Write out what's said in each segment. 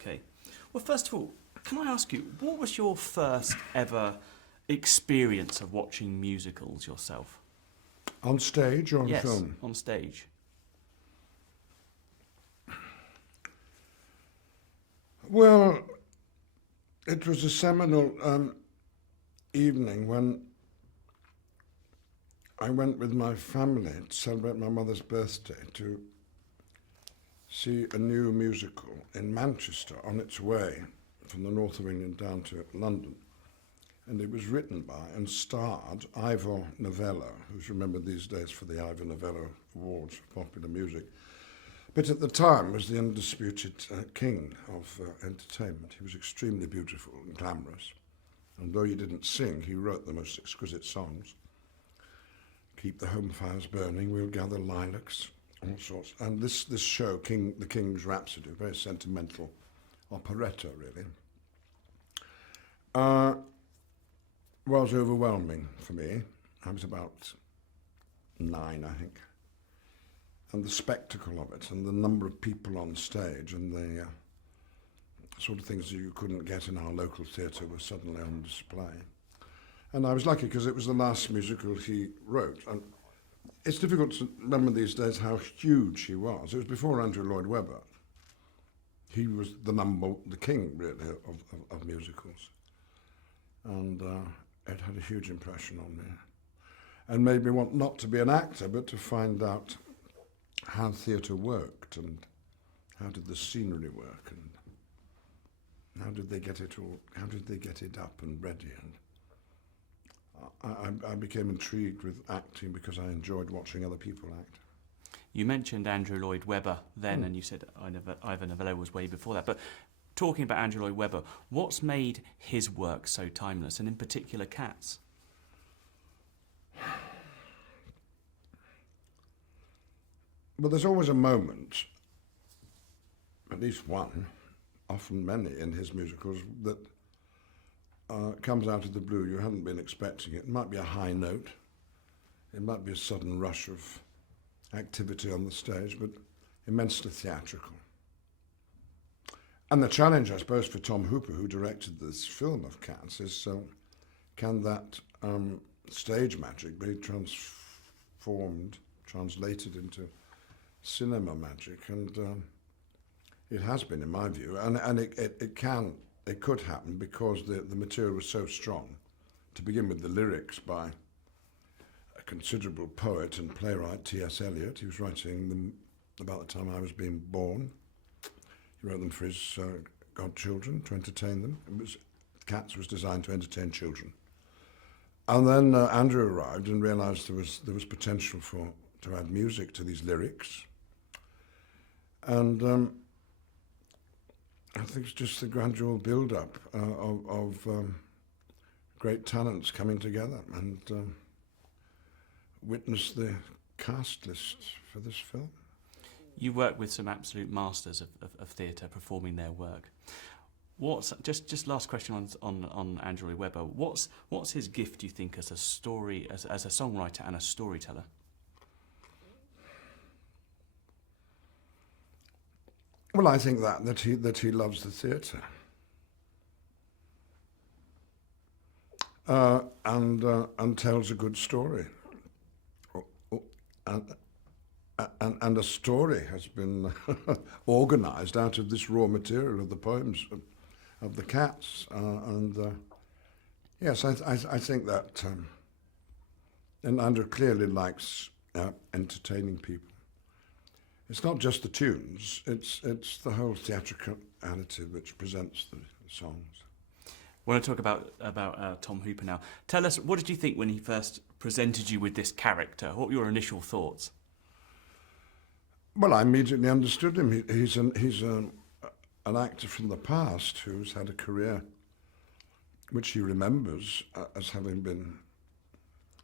Okay. Well, first of all, can I ask you, what was your first ever experience of watching musicals yourself? On stage or on film? Yes, on stage. Well, it was a seminal evening when I went with my family to celebrate my mother's birthday to see a new musical in Manchester on its way from the north of England down to London. And it was written by and starred Ivor Novello, who's remembered these days for the Ivor Novello Awards for Popular Music, but at the time was the undisputed king of entertainment. He was extremely beautiful and glamorous. And though he didn't sing, he wrote the most exquisite songs. Keep the home fires burning, we'll gather lilacs, all sorts. And this show, The King's Rhapsody, a very sentimental operetta, really, was overwhelming for me. I was about 9, I think. And the spectacle of it, and the number of people on stage, and the sort of things that you couldn't get in our local theatre were suddenly on display. And I was lucky because it was the last musical he wrote. And it's difficult to remember these days how huge he was. It was before Andrew Lloyd Webber. He was the king, really, of musicals. And it had a huge impression on me. And made me want not to be an actor, but to find out how theatre worked and how did the scenery work and how did they get it up and ready. And I became intrigued with acting because I enjoyed watching other people act. You mentioned Andrew Lloyd Webber then, and you said Ivor Novello was way before that. But talking about Andrew Lloyd Webber, what's made his work so timeless, and in particular Cats? Well, there's always a moment, at least one, often many in his musicals, that comes out of the blue. You haven't been expecting it. It might be a high note. It might be a sudden rush of activity on the stage, but immensely theatrical. And the challenge, I suppose, for Tom Hooper, who directed this film of Cats, is can that stage magic be translated into cinema magic? And it has been, in my view, and it could happen because the material was so strong. To begin with, the lyrics by a considerable poet and playwright, T.S. Eliot. He was writing them about the time I was being born. He wrote them for his godchildren to entertain them. Cats was designed to entertain children. And then Andrew arrived and realised there was potential to add music to these lyrics. And I think it's just the gradual build-up of great talents coming together, and witness the cast list for this film. You work with some absolute masters of theatre performing their work. What's just last question on Andrew Lloyd Webber? What's his gift, do you think, as a songwriter and a storyteller? Well, I think that he loves the theatre, and tells a good story, and a story has been organised out of this raw material of the poems of the Cats, yes, I think that, and Andrew clearly likes entertaining people. It's not just the tunes, it's the whole theatricality which presents the songs. I want to talk about Tom Hooper now. Tell us, what did you think when he first presented you with this character? What were your initial thoughts? Well, I immediately understood him. He's an actor from the past who's had a career which he remembers as having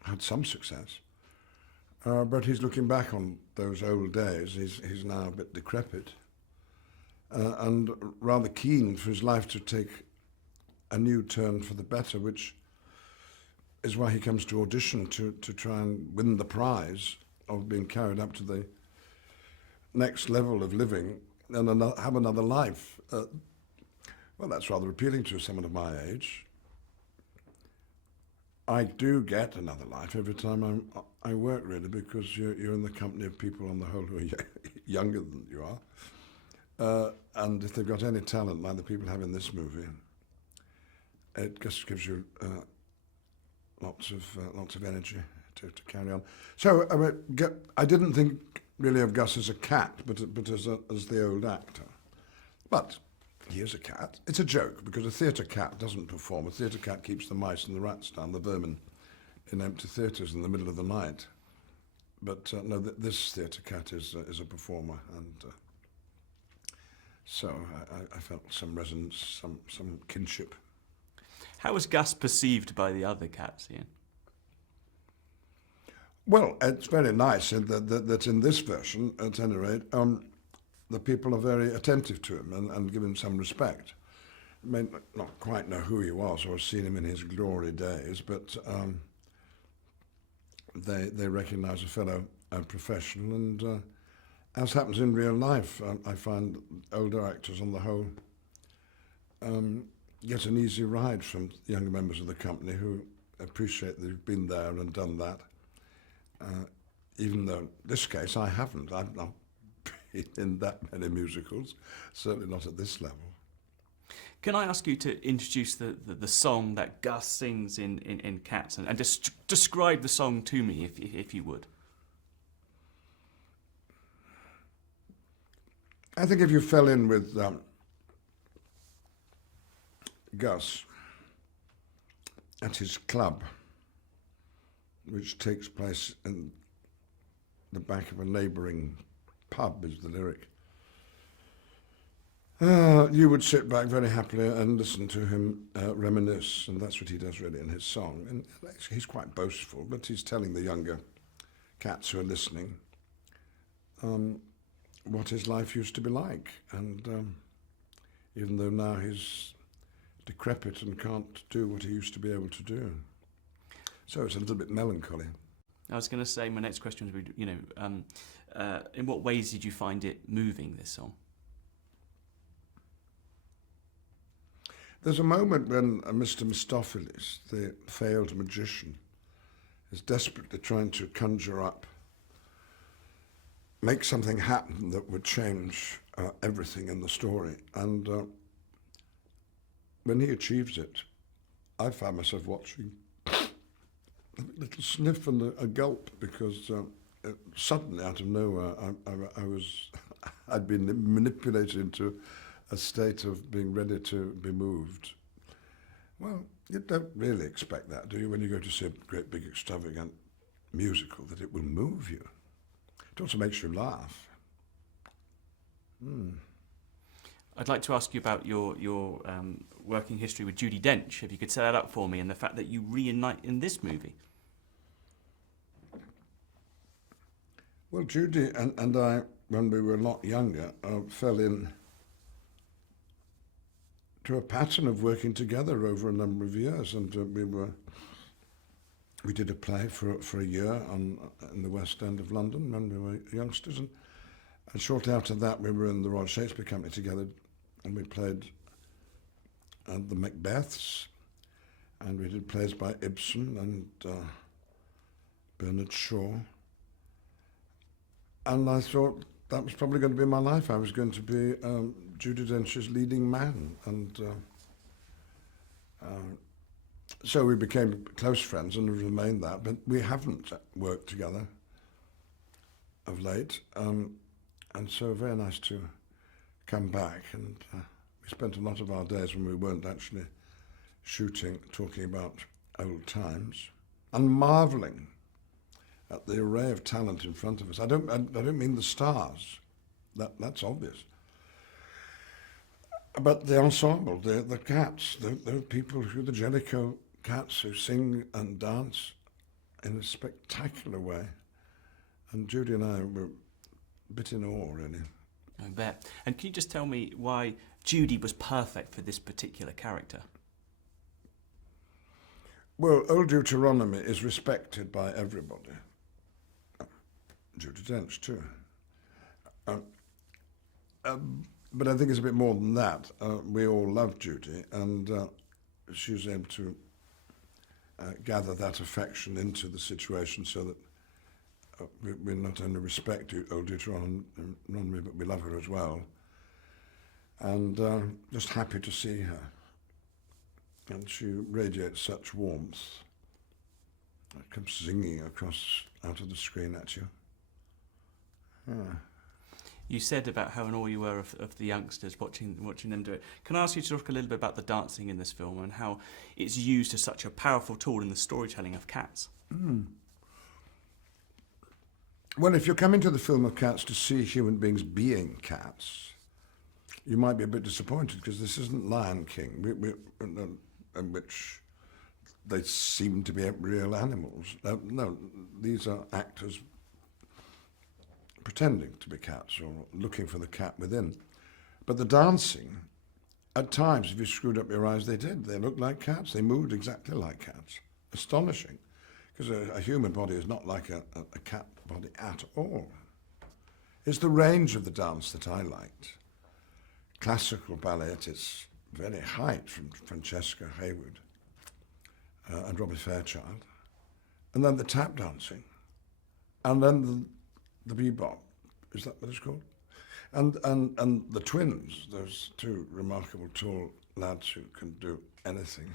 had some success. But he's looking back on those old days. He's now a bit decrepit, and rather keen for his life to take a new turn for the better, which is why he comes to audition to try and win the prize of being carried up to the next level of living and have another life. Well, that's rather appealing to someone of my age. I do get another life every time I work, really, because you're in the company of people on the whole who are younger than you are. And if they've got any talent like the people have in this movie, it just gives you lots of energy to carry on. So I didn't think really of Gus as a cat, but as the old actor. But he is a cat. It's a joke, because a theatre cat doesn't perform. A theatre cat keeps the mice and the rats down, the vermin, in empty theatres in the middle of the night. But no, this theatre cat is a performer, and so I felt some resonance, some kinship. How was Gus perceived by the other cats, Ian? Well, it's very nice that in this version, at any rate, the people are very attentive to him and give him some respect. May not quite know who he was or seen him in his glory days, but they recognise a fellow professional, and as happens in real life, I find older actors on the whole get an easy ride from younger members of the company who appreciate they've been there and done that. Even though in this case I haven't. I've not been in that many musicals, certainly not at this level. Can I ask you to introduce the song that Gus sings in Cats, and just describe the song to me, if you would? I think if you fell in with Gus at his club, which takes place in the back of a neighbouring pub, is the lyric, you would sit back very happily and listen to him reminisce, and that's what he does really in his song. And he's quite boastful, but he's telling the younger cats who are listening what his life used to be like. And even though now he's decrepit and can't do what he used to be able to do. So it's a little bit melancholy. I was going to say, my next question would be, in what ways did you find it moving, this song? There's a moment when Mr. Mistopheles, the failed magician, is desperately trying to conjure up, make something happen that would change everything in the story. And when he achieves it, I found myself watching a little sniff and a gulp, because suddenly, out of nowhere, I'd been manipulated into a state of being ready to be moved. Well, you don't really expect that, do you, when you go to see a great big extravagant musical, that it will move you. It also makes you laugh. I'd like to ask you about your working history with Judi Dench, if you could set that up for me, and the fact that you reunite in this movie. Well, Judi and I, when we were a lot younger, fell in to a pattern of working together over a number of years, and we did a play for a year in the West End of London when we were youngsters, and shortly after that we were in the Royal Shakespeare Company together, and we played the Macbeths, and we did plays by Ibsen and Bernard Shaw. And I thought that was probably going to be my life. I was going to be Judi Dench's leading man. And so we became close friends and have remained that. But we haven't worked together of late. And so very nice to come back. And we spent a lot of our days when we weren't actually shooting, talking about old times and marvelling at the array of talent in front of us. I don't mean the stars. That's obvious. But the ensemble, the cats, the people the Jellicoe cats who sing and dance in a spectacular way. And Judi and I were a bit in awe, really. I bet. And can you just tell me why Judi was perfect for this particular character? Well, Old Deuteronomy is respected by everybody. Judi Dench too. But I think it's a bit more than that. We all love Judi, and she was able to gather that affection into the situation so that we not only respect old Deuteronomy, but we love her as well. And just happy to see her. And she radiates such warmth. It comes singing across out of the screen at you. Yeah. You said about how in awe you were of the youngsters, watching them do it. Can I ask you to talk a little bit about the dancing in this film and how it's used as such a powerful tool in the storytelling of Cats? Well, if you're coming to the film of Cats to see human beings being cats, you might be a bit disappointed because this isn't Lion King, in which they seem to be real animals. No, these are actors pretending to be cats or looking for the cat within. But the dancing, at times, if you screwed up your eyes, they did. They looked like cats. They moved exactly like cats. Astonishing, because a human body is not like a cat body at all. It's the range of the dance that I liked. Classical ballet at its very height from Francesca Hayward and Robbie Fairchild. And then the tap dancing. And then the bebop, is that what it's called? And the twins, those two remarkable tall lads who can do anything.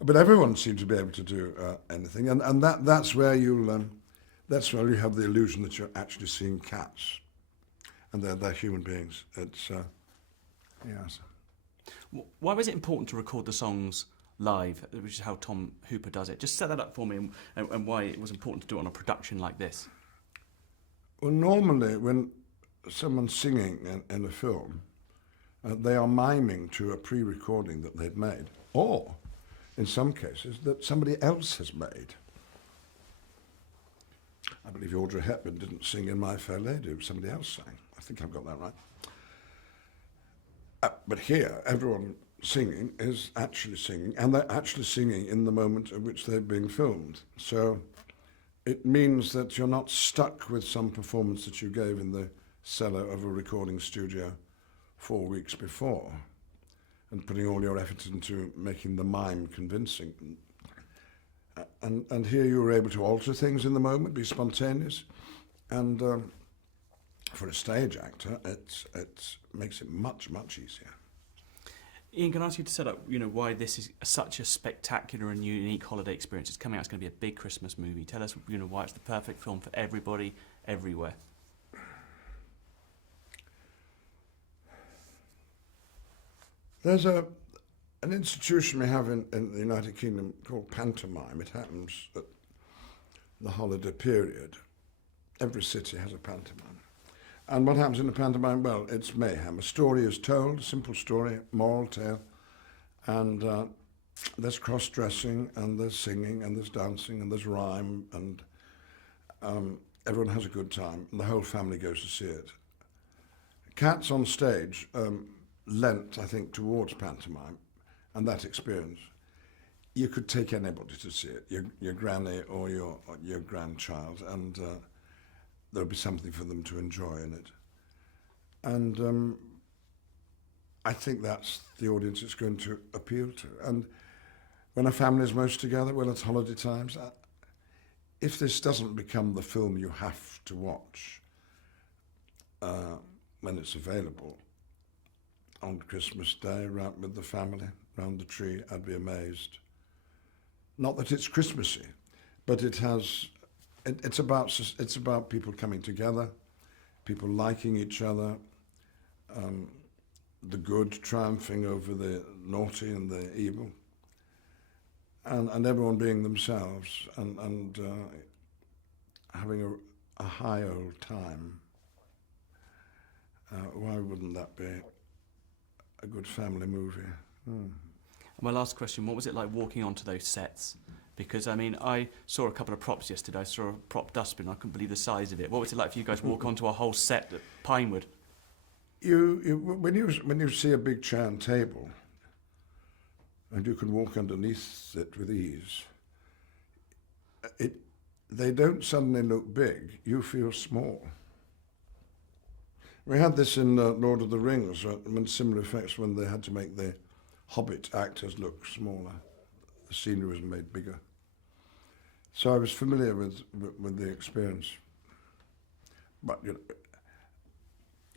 But everyone seems to be able to do anything, and that's where you have the illusion that you're actually seeing cats, and they're human beings. It's yes. Why was it important to record the songs live, which is how Tom Hooper does it? Just set that up for me, and why it was important to do it on a production like this. Well, normally when someone's singing in a film, they are miming to a pre-recording that they've made, or, in some cases, that somebody else has made. I believe Audrey Hepburn didn't sing in My Fair Lady, somebody else sang. I think I've got that right. But here, everyone singing is actually singing, and they're actually singing in the moment at which they're being filmed. So it means that you're not stuck with some performance that you gave in the cellar of a recording studio 4 weeks before and putting all your effort into making the mime convincing. And here you were able to alter things in the moment, be spontaneous, and for a stage actor, it makes it much, much easier. Ian, can I ask you to set up, why this is such a spectacular and unique holiday experience? It's coming out, it's going to be a big Christmas movie. Tell us, why it's the perfect film for everybody, everywhere. There's an institution we have in the United Kingdom called pantomime. It happens at the holiday period. Every city has a pantomime. And what happens in the pantomime? Well, it's mayhem. A story is told, a simple story, moral tale, and there's cross-dressing, and there's singing, and there's dancing, and there's rhyme, and everyone has a good time, and the whole family goes to see it. Cats on stage lent, I think, towards pantomime, and that experience. You could take anybody to see it, your granny or your grandchild, and there'll be something for them to enjoy in it. And I think that's the audience it's going to appeal to. And when a family is most together, well, it's holiday times. If this doesn't become the film you have to watch when it's available on Christmas Day, around with the family, round the tree, I'd be amazed. Not that it's Christmassy, but it has. It's about people coming together, people liking each other, the good triumphing over the naughty and the evil, and everyone being themselves and having a high old time. Why wouldn't that be a good family movie? My last question, what was it like walking onto those sets? Because, I saw a couple of props yesterday. I saw a prop dustbin. I couldn't believe the size of it. What was it like for you guys to walk onto a whole set at Pinewood? When you see a big chair and table, and you can walk underneath it with ease, they don't suddenly look big. You feel small. We had this in Lord of the Rings, similar effects when they had to make the Hobbit actors look smaller. The scenery was made bigger. So I was familiar with the experience. But you know,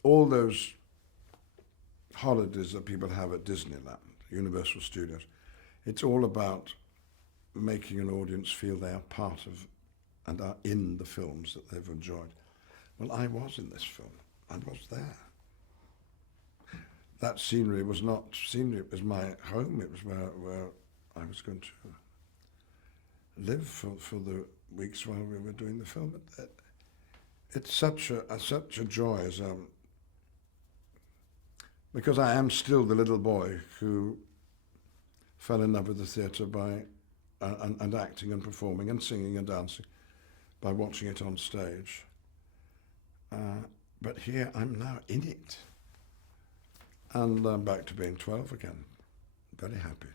all those holidays that people have at Disneyland, Universal Studios, it's all about making an audience feel they are part of and are in the films that they've enjoyed. Well, I was in this film. I was there. That scenery was not scenery, it was my home. It was where I was going to live for the weeks while we were doing the film. It's such a joy as because I am still the little boy who fell in love with the theatre by and acting and performing and singing and dancing by watching it on stage. But here I'm now in it. And I'm back to being 12 again. Very happy.